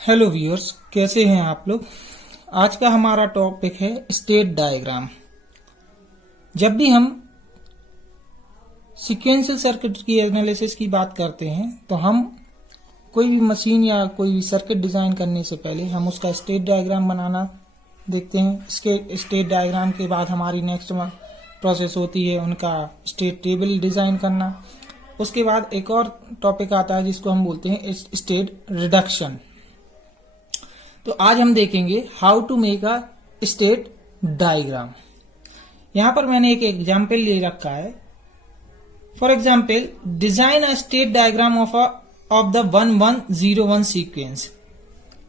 Hello viewers, कैसे हैं आप लोग। आज का हमारा टॉपिक है स्टेट डायग्राम। जब भी हम सीक्वेंशियल सर्किट की एनालिसिस की बात करते हैं तो हम कोई भी मशीन या कोई भी सर्किट डिजाइन करने से पहले हम उसका स्टेट डायग्राम बनाना देखते हैं। इसके स्टेट डायग्राम के बाद हमारी नेक्स्ट प्रोसेस होती है उनका स्टेट टेबल डिजाइन करना। उसके बाद एक और टॉपिक आता है जिसको हम बोलते हैं स्टेट रिडक्शन। तो आज हम देखेंगे how to make a state diagram. यहां पर मैंने एक एग्जाम्पल ले रखा है। For example, design a state diagram of the 1101 sequence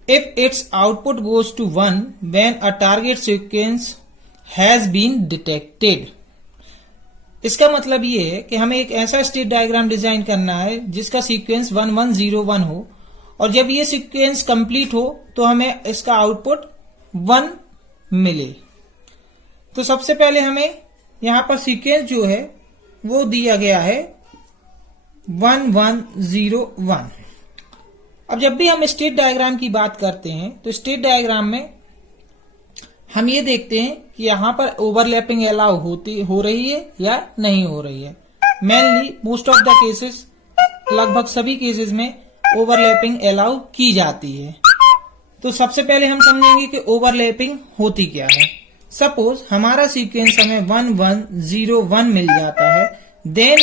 if its output goes to 1 when a target sequence has been detected. इसका मतलब ये है कि हमें एक ऐसा स्टेट डायग्राम डिजाइन करना है जिसका सीक्वेंस 1101 हो, और जब ये सीक्वेंस कंप्लीट हो तो हमें इसका आउटपुट 1 मिले। तो सबसे पहले हमें यहां पर सीक्वेंस जो है वो दिया गया है 1101। अब जब भी हम स्टेट डायग्राम की बात करते हैं तो स्टेट डायग्राम में हम ये देखते हैं कि यहां पर ओवरलैपिंग अलाउ हो रही है या नहीं हो रही है। Mainly most of the cases, लगभग सभी केसेस में ओवरलैपिंग अलाउ की जाती है। तो सबसे पहले हम समझेंगे कि ओवरलैपिंग होती क्या है। सपोज हमारा सीक्वेंस हमें 1101 मिल जाता है, देन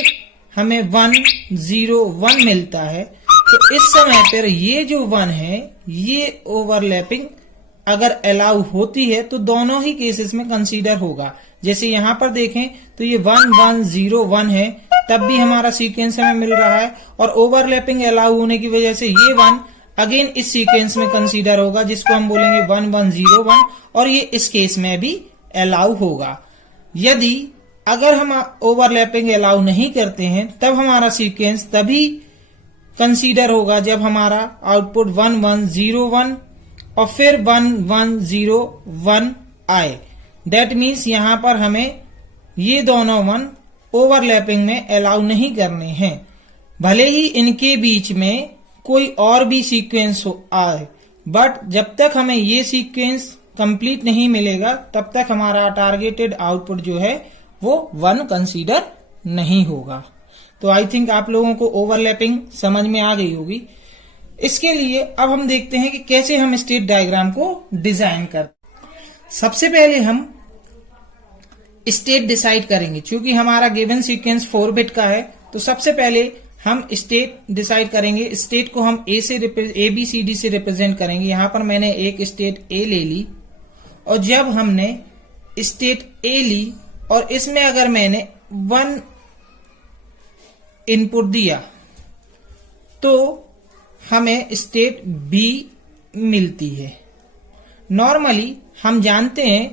हमें 101 मिलता है। तो इस समय पर ये जो 1 है ये ओवरलैपिंग अगर अलाउ होती है तो दोनों ही केसेस में कंसीडर होगा। जैसे यहां पर देखें तो ये 1101 है, तब भी हमारा सीक्वेंस हमें मिल रहा है, और ओवरलैपिंग अलाउ होने की वजह से ये 1 अगेन इस सीक्वेंस में कंसीडर होगा, जिसको हम बोलेंगे 1101, और ये इस केस में भी अलाउ होगा। यदि अगर हम ओवरलैपिंग अलाउ नहीं करते हैं तब हमारा सीक्वेंस तभी कंसीडर होगा जब हमारा आउटपुट 1101 और फिर 1101 आए। दैट मीन्स यहां पर हमें ये दोनों 1 ओवरलैपिंग में अलाउ नहीं करने हैं, भले ही इनके बीच में कोई और भी सीक्वेंस आए, बट जब तक हमें ये सीक्वेंस कंप्लीट नहीं मिलेगा तब तक हमारा टारगेटेड आउटपुट जो है वो 1 कंसीडर नहीं होगा। तो आई थिंक आप लोगों को ओवरलैपिंग समझ में आ गई होगी। इसके लिए अब हम देखते हैं कि कैसे हम स्टेट डायग्राम को डिजाइन करते। सबसे पहले हम स्टेट डिसाइड करेंगे। चूंकि हमारा गिवन सीक्वेंस 4 बिट का है तो सबसे पहले हम स्टेट डिसाइड करेंगे। स्टेट को हम ABCD से रिप्रेजेंट करेंगे। यहां पर मैंने एक स्टेट A ले ली, और जब हमने स्टेट A ली और इसमें अगर मैंने 1 इनपुट दिया तो हमें स्टेट B मिलती है। नॉर्मली हम जानते हैं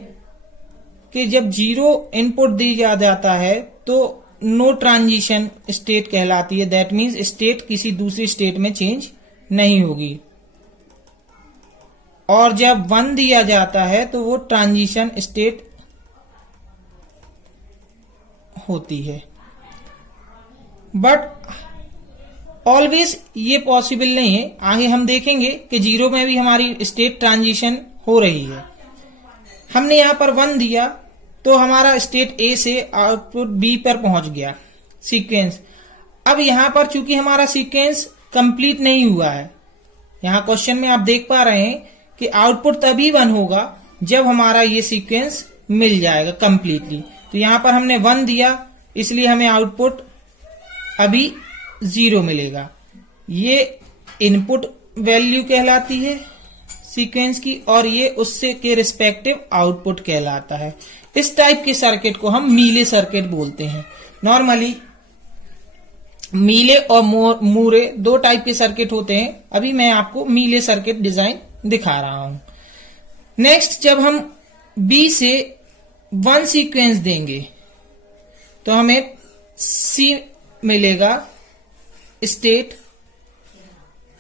कि जब 0 इनपुट दिया जाता है तो नो ट्रांजिशन स्टेट कहलाती है। दैट मीन्स स्टेट किसी दूसरी स्टेट में चेंज नहीं होगी, और जब 1 दिया जाता है तो वो ट्रांजिशन स्टेट होती है। बट ऑलवेज ये पॉसिबल नहीं है। आगे हम देखेंगे कि 0 में भी हमारी स्टेट ट्रांजिशन हो रही है। हमने यहां पर 1 दिया तो हमारा स्टेट A से आउटपुट B पर पहुंच गया सीक्वेंस। अब यहां पर चूंकि हमारा सीक्वेंस कंप्लीट नहीं हुआ है, यहां क्वेश्चन में आप देख पा रहे हैं कि आउटपुट तभी 1 होगा जब हमारा ये सीक्वेंस मिल जाएगा कंप्लीटली। तो यहां पर हमने 1 दिया इसलिए हमें आउटपुट अभी 0 मिलेगा। ये इनपुट वैल्यू कहलाती है सीक्वेंस की, और ये उससे के रिस्पेक्टिव आउटपुट कहलाता है। इस टाइप के सर्किट को हम मीले सर्किट बोलते हैं। नॉर्मली मीले और मूरे 2 टाइप के सर्किट होते हैं। अभी मैं आपको मीले सर्किट डिजाइन दिखा रहा हूं। नेक्स्ट, जब हम B से 1 सीक्वेंस देंगे तो हमें C मिलेगा स्टेट,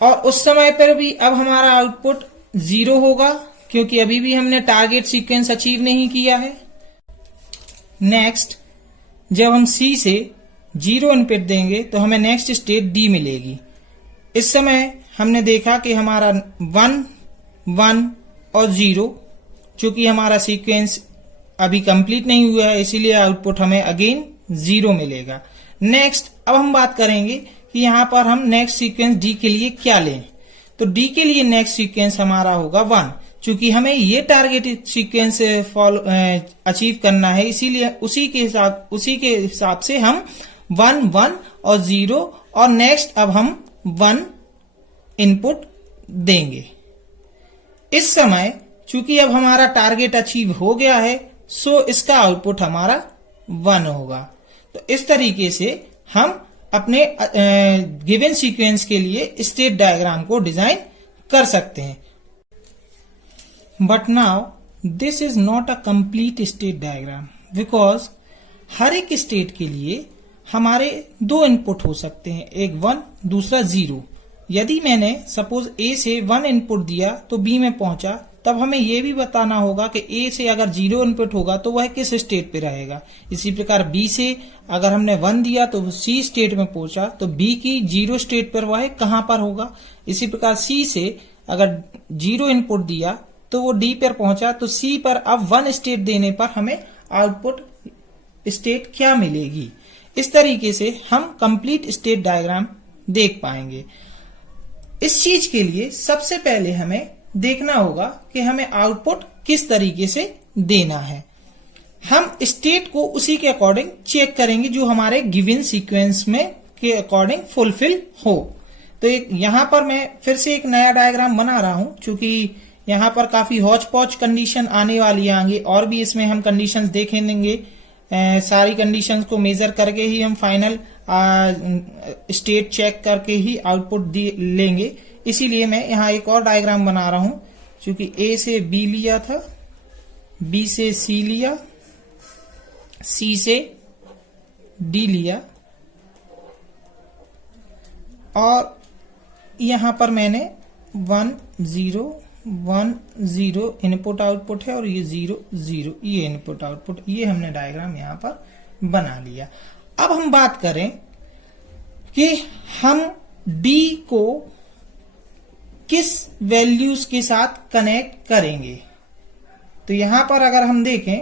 और उस समय पर भी अब हमारा आउटपुट 0 होगा क्योंकि अभी भी हमने टारगेट सीक्वेंस अचीव नहीं किया है। नेक्स्ट, जब हम C से 0 इनपुट देंगे तो हमें नेक्स्ट स्टेट D मिलेगी। इस समय हमने देखा कि हमारा 1 1 और 0, चूंकि हमारा सीक्वेंस अभी कंप्लीट नहीं हुआ है इसीलिए आउटपुट हमें अगेन 0 मिलेगा। नेक्स्ट अब हम बात करेंगे कि यहाँ पर हम नेक्स्ट सीक्वेंस डी के लिए क्या लें। तो डी के लिए नेक्स्ट सीक्वेंस हमारा होगा 1, चूंकि हमें ये टारगेटेड सीक्वेंस अचीव करना है, इसीलिए उसी के हिसाब से हम 1 1 और 0 और नेक्स्ट अब हम 1 इनपुट देंगे। इस समय चूंकि अब हमारा टारगेट अचीव हो गया है, सो इसका आउटपुट हमारा 1 होगा। तो इस तरीके से हम अपने गिवन सीक्वेंस के लिए स्टेट डायग्राम को डिजाइन कर सकते हैं। But now this is not a complete state diagram, because हर एक स्टेट के लिए हमारे 2 इनपुट हो सकते हैं, एक 1 दूसरा 0। यदि मैंने सपोज ए से 1 इनपुट दिया तो बी में पहुंचा, तब हमें यह भी बताना होगा कि ए से अगर 0 इनपुट होगा तो वह किस स्टेट पे रहेगा। इसी प्रकार बी से अगर हमने 1 दिया तो सी स्टेट में पहुंचा, तो बी की 0 स्टेट पर वह कहां पर होगा। इसी प्रकार सी से अगर 0 इनपुट दिया तो वो डी पर पहुंचा, तो सी पर अब 1 स्टेट देने पर हमें आउटपुट स्टेट क्या मिलेगी। इस तरीके से हम कंप्लीट स्टेट डायग्राम देख पाएंगे। इस चीज के लिए सबसे पहले हमें देखना होगा कि हमें आउटपुट किस तरीके से देना है। हम स्टेट को उसी के अकॉर्डिंग चेक करेंगे जो हमारे गिवन सीक्वेंस में के अकॉर्डिंग फुलफिल हो। तो यहां पर मैं फिर से एक नया डायग्राम बना रहा हूं, क्योंकि यहां पर काफी हौच पौच कंडीशन आने वाली आएंगी और भी इसमें हम कंडीशंस देखेंगे। सारी कंडीशंस को मेजर करके ही हम फाइनल स्टेट चेक करके ही आउटपुट लेंगे। इसीलिए मैं यहाँ एक और डायग्राम बना रहा हूं, क्योंकि ए से बी लिया था, बी से सी लिया, सी से डी लिया, और यहां पर मैंने 1 0 1 0 इनपुट आउटपुट है और ये 0 0 ये इनपुट आउटपुट, ये हमने डायग्राम यहां पर बना लिया। अब हम बात करें कि हम डी को किस वैल्यूज के साथ कनेक्ट करेंगे। तो यहां पर अगर हम देखें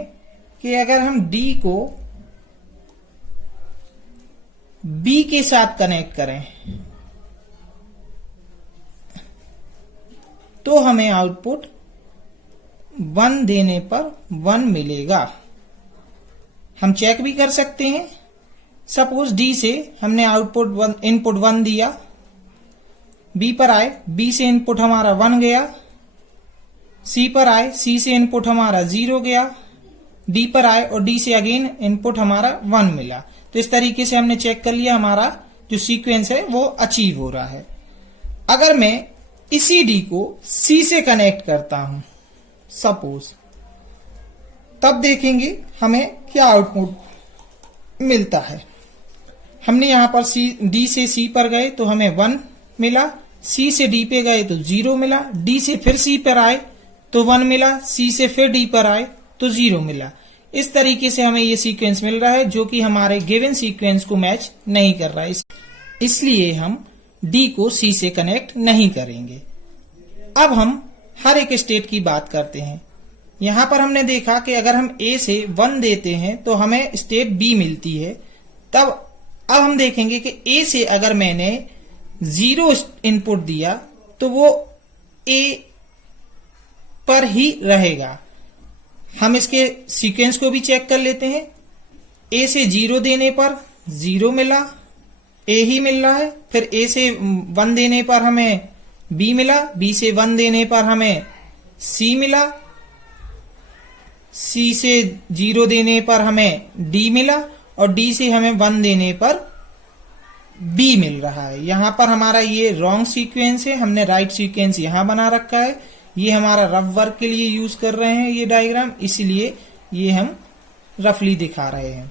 कि अगर हम डी को बी के साथ कनेक्ट करें तो हमें आउटपुट 1 देने पर 1 मिलेगा। हम चेक भी कर सकते हैं। सपोज डी से हमने इनपुट 1 दिया, बी पर आए, बी से इनपुट हमारा 1 गया, सी पर आए, सी से इनपुट हमारा 0 गया, डी पर आए और डी से अगेन इनपुट हमारा 1 मिला। तो इस तरीके से हमने चेक कर लिया हमारा जो सीक्वेंस है वो अचीव हो रहा है। अगर मैं इसी डी को सी से कनेक्ट करता हूं सपोज, तब देखेंगे हमें क्या आउटपुट मिलता है। हमने यहां पर डी से सी पर गए तो हमें 1 मिला, सी से डी पे गए तो 0 मिला, डी से फिर सी पर आए तो 1 मिला, सी से फिर डी पर आए तो 0 मिला। इस तरीके से हमें ये सीक्वेंस मिल रहा है जो कि हमारे गिवन सीक्वेंस को मैच नहीं कर रहा है, इसलिए हम डी को सी से कनेक्ट नहीं करेंगे। अब हम हर एक स्टेट की बात करते हैं। यहां पर हमने देखा कि अगर हम ए से 1 देते हैं तो हमें स्टेट बी मिलती है। तब अब हम देखेंगे कि ए से अगर मैंने 0 इनपुट दिया तो वो ए पर ही रहेगा। हम इसके सीक्वेंस को भी चेक कर लेते हैं। ए से 0 देने पर 0 मिला, ए ही मिल रहा है। फिर ए से 1 देने पर हमें बी मिला, बी से 1 देने पर हमें सी मिला, सी से 0 देने पर हमें डी मिला और डी से हमें 1 देने पर बी मिल रहा है। यहां पर हमारा ये रॉन्ग सीक्वेंस है, हमने राइट सीक्वेंस यहां बना रखा है। ये हमारा रफ वर्क के लिए यूज कर रहे हैं ये डायग्राम, इसलिए ये हम रफली दिखा रहे हैं।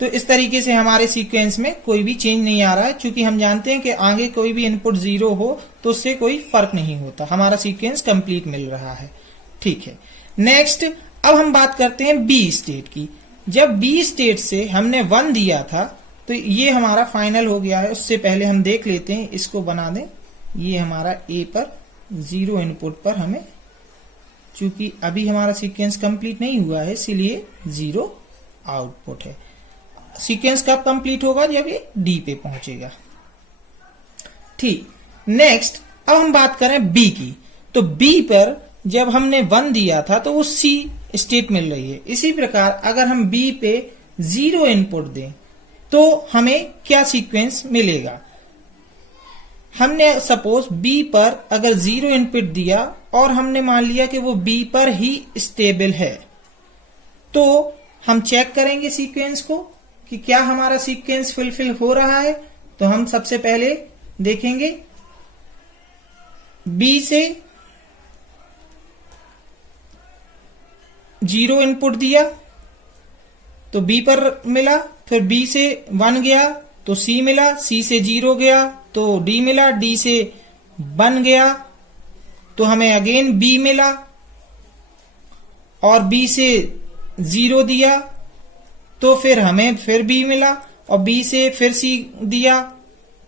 तो इस तरीके से हमारे सीक्वेंस में कोई भी चेंज नहीं आ रहा है, क्योंकि हम जानते हैं कि आगे कोई भी इनपुट 0 हो तो उससे कोई फर्क नहीं होता, हमारा सीक्वेंस कंप्लीट मिल रहा है। ठीक है, नेक्स्ट अब हम बात करते हैं बी स्टेट की। जब बी स्टेट से हमने 1 दिया था तो ये हमारा फाइनल हो गया है। उससे पहले हम देख लेते हैं, इसको बना दें, ये हमारा ए पर 0 इनपुट पर हमें, चूंकि अभी हमारा सीक्वेंस कंप्लीट नहीं हुआ है इसीलिए 0 आउटपुट है। सीक्वेंस कब कंप्लीट होगा? जब ये डी पे पहुंचेगा। ठीक, नेक्स्ट अब हम बात करें बी की। तो बी पर जब हमने 1 दिया था तो वो सी स्टेट मिल रही है। इसी प्रकार अगर हम बी पे 0 इनपुट दें तो हमें क्या सीक्वेंस मिलेगा? हमने सपोज बी पर अगर 0 इनपुट दिया और हमने मान लिया कि वो बी पर ही स्टेबल है, तो हम चेक करेंगे सीक्वेंस को कि क्या हमारा सीक्वेंस फुलफिल हो रहा है। तो हम सबसे पहले देखेंगे बी से 0 इनपुट दिया तो बी पर मिला, फिर बी से 1 गया तो सी मिला, सी से 0 गया तो डी मिला, डी से 1 गया तो हमें अगेन बी मिला, और बी से 0 दिया तो फिर हमें फिर बी मिला, और बी से फिर सी दिया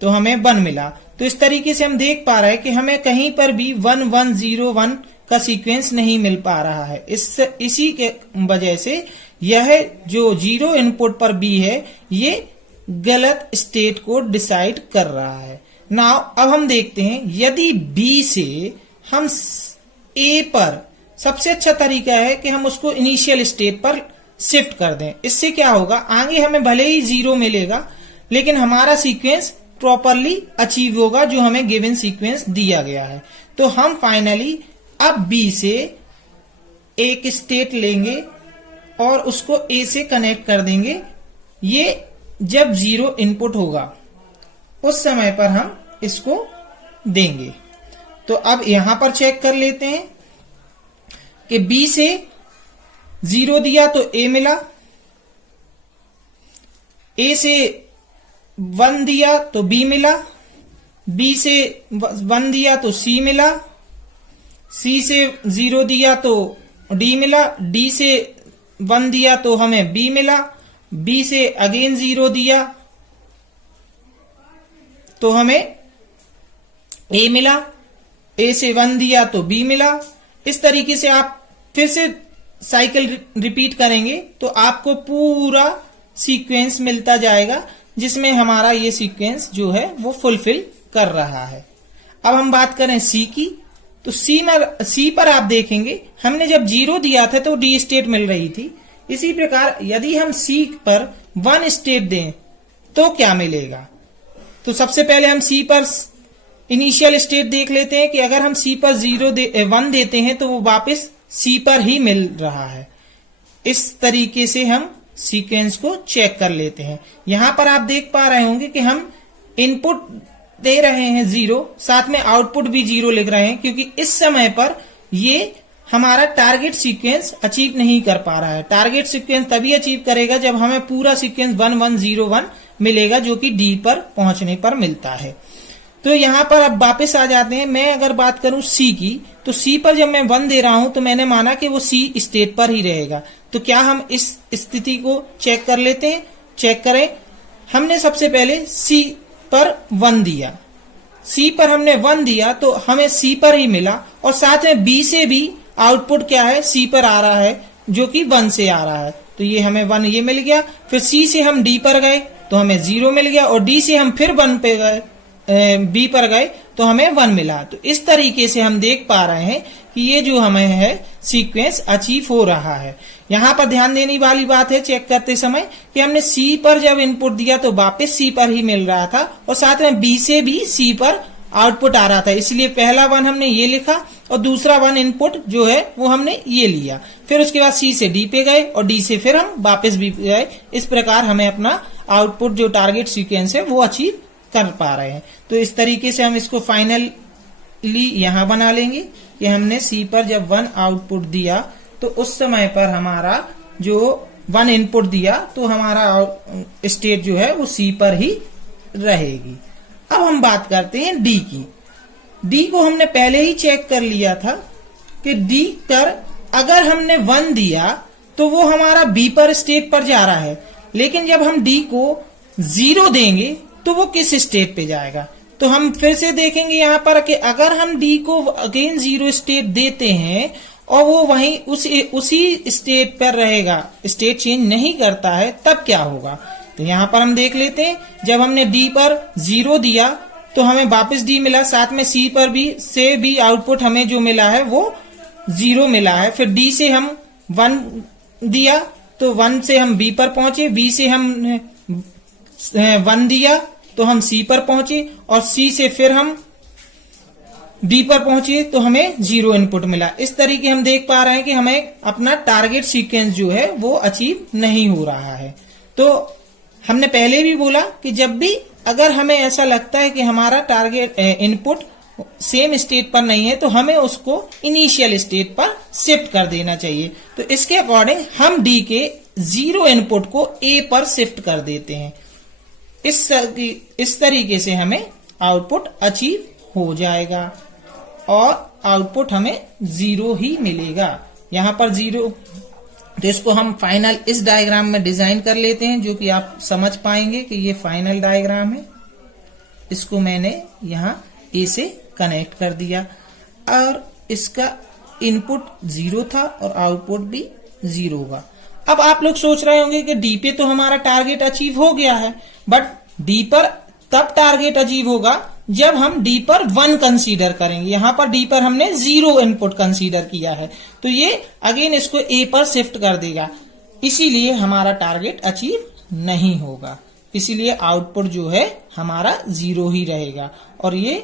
तो हमें 1 मिला। तो इस तरीके से हम देख पा रहे हैं कि हमें कहीं पर भी 1 1 0 1 का सीक्वेंस नहीं मिल पा रहा है। इसी के वजह से यह जो 0 इनपुट पर बी है ये गलत स्टेट को डिसाइड कर रहा है। नाउ अब हम देखते हैं यदि बी से हम ए पर, सबसे अच्छा तरीका है कि हम उसको इनिशियल स्टेट पर शिफ्ट कर दें। इससे क्या होगा, आगे हमें भले ही 0 मिलेगा लेकिन हमारा सीक्वेंस प्रॉपरली अचीव होगा जो हमें गिवन सीक्वेंस दिया गया है। तो हम फाइनली अब बी से एक स्टेट लेंगे और उसको ए से कनेक्ट कर देंगे। ये जब 0 इनपुट होगा उस समय पर हम इसको देंगे। तो अब यहां पर चेक कर लेते हैं कि बी से 0 दिया तो ए मिला, ए से 1 दिया तो बी मिला, बी से 1 दिया तो सी मिला, सी से 0 दिया तो डी मिला, डी से 1 दिया तो हमें बी मिला, बी से अगेन 0 दिया तो हमें ए मिला, ए से 1 दिया तो बी मिला। इस तरीके से आप फिर से साइकिल रिपीट करेंगे तो आपको पूरा सीक्वेंस मिलता जाएगा जिसमें हमारा ये सीक्वेंस जो है वो फुलफिल कर रहा है। अब हम बात करें सी की। तो सी पर आप देखेंगे हमने जब 0 दिया था तो डी स्टेट मिल रही थी। इसी प्रकार यदि हम सी पर 1 स्टेट दें तो क्या मिलेगा? तो सबसे पहले हम सी पर इनिशियल स्टेट देख लेते हैं कि अगर हम सी पर 1 देते हैं तो वो वापस सी पर ही मिल रहा है। इस तरीके से हम सीक्वेंस को चेक कर लेते हैं। यहां पर आप देख पा रहे होंगे कि हम इनपुट दे रहे हैं 0, साथ में आउटपुट भी 0 लिख रहे हैं, क्योंकि इस समय पर ये हमारा टारगेट सीक्वेंस अचीव नहीं कर पा रहा है। टारगेट सीक्वेंस तभी अचीव करेगा जब हमें पूरा सीक्वेंस 1 1 0 1 मिलेगा, जो कि डी पर पहुंचने पर मिलता है। तो यहां पर अब वापस आ जाते हैं। मैं अगर बात करूं सी की, तो सी पर जब मैं 1 दे रहा हूं तो मैंने माना कि वो सी स्टेट पर ही रहेगा। तो क्या हम इस स्थिति को चेक कर लेते हैं? चेक करें। हमने सबसे पहले सी पर 1 दिया, सी पर हमने 1 दिया तो हमें सी पर ही मिला, और साथ में बी से भी आउटपुट क्या है, सी पर आ रहा है, जो कि 1 से आ रहा है। तो ये हमें 1 ये मिल गया। फिर सी से हम डी पर गए तो हमें 0 मिल गया, और डी से हम फिर 1 पे गए, बी पर गए तो हमें 1 मिला। तो इस तरीके से हम देख पा रहे हैं कि ये जो हमें है सीक्वेंस अचीव हो रहा है। यहां पर ध्यान देने वाली बात है चेक करते समय कि हमने सी पर जब इनपुट दिया तो वापस सी पर ही मिल रहा था, और साथ में बी से भी सी पर आउटपुट आ रहा था। इसलिए पहला 1 हमने ये लिखा और दूसरा 1 इनपुट जो है वो हमने ये लिया। फिर उसके बाद सी से डी पे गए और डी से फिर हम वापस बी पे गए। इस प्रकार हमें अपना आउटपुट जो टारगेट सीक्वेंस है वो अचीव कर पा रहे हैं। तो इस तरीके से हम इसको फाइनली यहां बना लेंगे कि हमने सी पर जब 1 आउटपुट दिया तो उस समय पर हमारा जो 1 इनपुट दिया तो हमारा स्टेट जो है वो सी पर ही रहेगी। अब हम बात करते हैं डी की। डी को हमने पहले ही चेक कर लिया था कि डी पर अगर हमने 1 दिया तो वो हमारा बी पर स्टेट पर जा रहा है, लेकिन जब हम डी को 0 देंगे तो वो किस स्टेट पे जाएगा? तो हम फिर से देखेंगे यहाँ पर कि अगर हम डी को अगेन 0 स्टेट देते हैं और वो वहीं उसी स्टेट पर रहेगा, स्टेट चेंज नहीं करता है, तब क्या होगा। तो यहाँ पर हम देख लेते हैं, जब हमने डी पर 0 दिया तो हमें वापस डी मिला, साथ में सी पर भी आउटपुट हमें जो मिला है वो 0 मिला है। फिर डी से हम 1 दिया तो 1 से हम बी पर पहुंचे, बी से हम 1 दिया तो हम सी पर पहुंचे और सी से फिर हम डी पर पहुंचे तो हमें 0 इनपुट मिला। इस तरीके हम देख पा रहे हैं कि हमें अपना टारगेट सीक्वेंस जो है वो अचीव नहीं हो रहा है। तो हमने पहले भी बोला कि जब भी अगर हमें ऐसा लगता है कि हमारा टारगेट इनपुट सेम स्टेट पर नहीं है तो हमें उसको इनिशियल स्टेट पर शिफ्ट कर देना चाहिए। तो इसके अकॉर्डिंग हम डी के 0 इनपुट को ए पर शिफ्ट कर देते हैं। इस तरीके से हमें आउटपुट अचीव हो जाएगा और आउटपुट हमें 0 ही मिलेगा। यहाँ पर 0, तो इसको हम फाइनल इस डायग्राम में डिजाइन कर लेते हैं, जो कि आप समझ पाएंगे कि ये फाइनल डायग्राम है। इसको मैंने यहाँ ए से कनेक्ट कर दिया और इसका इनपुट 0 था और आउटपुट भी 0 होगा। अब आप लोग सोच रहे होंगे कि डी पे तो हमारा टारगेट अचीव हो गया है, बट डी पर तब टारगेट अचीव होगा जब हम डी पर 1 कंसीडर करेंगे। यहां पर डी पर हमने 0 इनपुट कंसीडर किया है तो ये अगेन इसको ए पर शिफ्ट कर देगा, इसीलिए हमारा टारगेट अचीव नहीं होगा। इसीलिए आउटपुट जो है हमारा 0 ही रहेगा और ये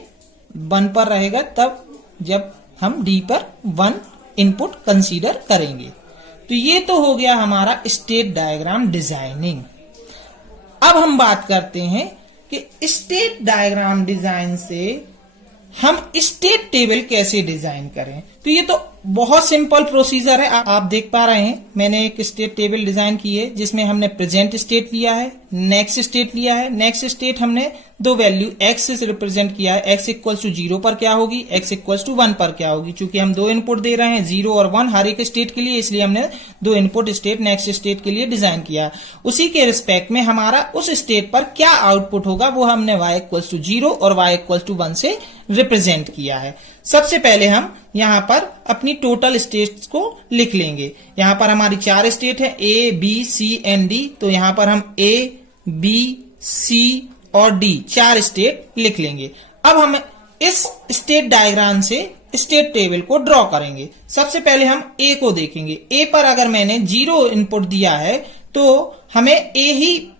1 पर रहेगा तब जब हम डी पर 1 इनपुट कंसीडर करेंगे। तो ये तो हो गया हमारा स्टेट डायग्राम डिजाइनिंग। अब हम बात करते हैं कि स्टेट डायग्राम डिजाइन से हम स्टेट टेबल कैसे डिजाइन करें। तो ये तो बहुत सिंपल प्रोसीजर है। आप देख पा रहे हैं मैंने एक स्टेट टेबल डिजाइन की है जिसमें हमने प्रेजेंट स्टेट लिया है, नेक्स्ट स्टेट लिया है। नेक्स्ट स्टेट हमने 2 वैल्यू x से रिप्रेजेंट किया है, x इक्वल्स टू 0 पर क्या होगी, x इक्वल्स टू 1 पर क्या होगी। चूंकि हम 2 इनपुट दे रहे हैं 0 और 1 हर एक स्टेट के लिए, इसलिए हमने 2 इनपुट स्टेट नेक्स्ट स्टेट के लिए डिजाइन किया। उसी के रिस्पेक्ट में हमारा उस स्टेट पर क्या आउटपुट होगा वो हमने y इक्वल्स टू 0 और y इक्वल्स टू 1 से रिप्रेजेंट किया है। सबसे पहले हम यहाँ पर अपनी टोटल स्टेट्स को लिख लेंगे। यहाँ पर हमारी 4 स्टेट है A, B, C and D। तो यहाँ पर हम A, B, C और D 4 स्टेट लिख लेंगे। अब हम इस स्टेट डायग्राम से स्टेट टेबल को ड्रॉ करेंगे। सबसे पहले हम A को देखेंगे। A पर अगर मैंने 0 इनपुट दिया है तो हमें A ही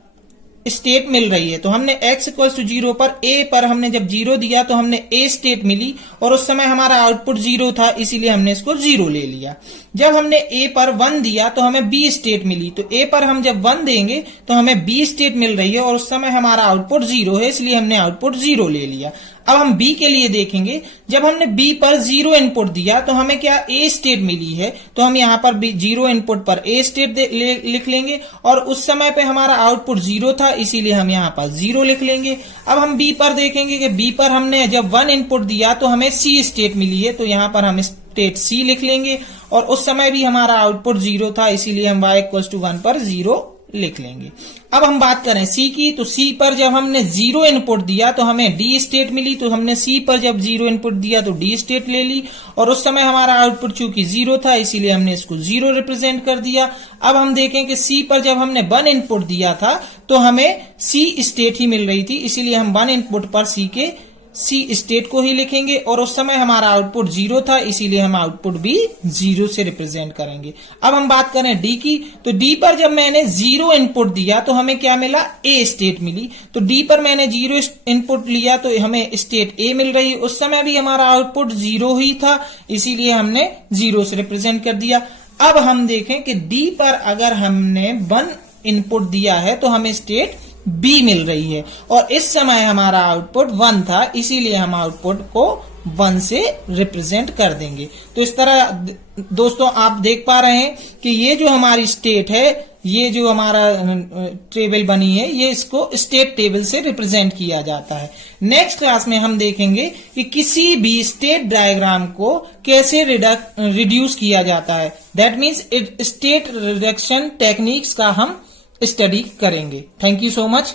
स्टेट मिल रही है। तो हमने x इक्वल्स टू 0 पर a पर हमने जब 0 दिया तो हमने a स्टेट मिली और उस समय हमारा आउटपुट 0 था, इसीलिए हमने इसको 0 ले लिया। जब हमने a पर 1 दिया तो हमें b स्टेट मिली, तो a पर हम जब 1 देंगे तो हमें b स्टेट मिल रही है और उस समय हमारा आउटपुट 0 है, इसलिए हमने आउटपुट 0 ले लिया। अब हम B के लिए देखेंगे। जब हमने B पर 0 इनपुट दिया तो हमें क्या A स्टेट मिली है, तो हम यहाँ पर 0 इनपुट पर A स्टेट लिख लेंगे और उस समय पे हमारा आउटपुट 0 था, इसीलिए हम यहाँ पर 0 लिख लेंगे। अब हम B पर देखेंगे कि B पर हमने जब 1 इनपुट दिया तो हमें C स्टेट मिली है, तो यहाँ पर हम स्टेट C लिख लेंगे और उस समय भी हमारा आउटपुट 0 था, इसीलिए हम y इक्वल्स टू 1 पर 0 लिख लेंगे। अब हम बात करें C की, तो C पर जब हमने 0 इनपुट दिया तो हमें D स्टेट मिली, तो हमने C पर जब 0 इनपुट दिया तो D स्टेट ले ली और उस समय हमारा आउटपुट चूंकि 0 था, इसीलिए हमने इसको 0 रिप्रेजेंट कर दिया। अब हम देखें कि C पर जब हमने 1 इनपुट दिया था तो हमें C स्टेट ही मिल रही थी, इसीलिए हम 1 इनपुट पर C के C स्टेट को ही लिखेंगे और उस समय हमारा आउटपुट 0 था, इसीलिए हम आउटपुट भी 0 से रिप्रेजेंट करेंगे। अब हम बात करें D की, तो D पर जब मैंने 0 इनपुट दिया तो हमें क्या मिला, A स्टेट मिली। तो D पर मैंने 0 इनपुट लिया तो हमें स्टेट A मिल रही, उस समय भी हमारा आउटपुट 0 ही था, इसीलिए हमने 0 से रिप्रेजेंट कर दिया। अब हम देखें कि D पर अगर हमने 1 इनपुट दिया है तो हमें स्टेट B मिल रही है और इस समय हमारा आउटपुट 1 था, इसीलिए हम आउटपुट को 1 से रिप्रेजेंट कर देंगे। तो इस तरह दोस्तों आप देख पा रहे हैं कि ये जो हमारी स्टेट है, ये जो हमारा टेबल बनी है, ये इसको स्टेट टेबल से रिप्रेजेंट किया जाता है। नेक्स्ट क्लास में हम देखेंगे कि किसी भी स्टेट डायग्राम को कैसे रिड्यूस किया जाता है। That means state reduction techniques का हम स्टडी करेंगे। Thank you so much.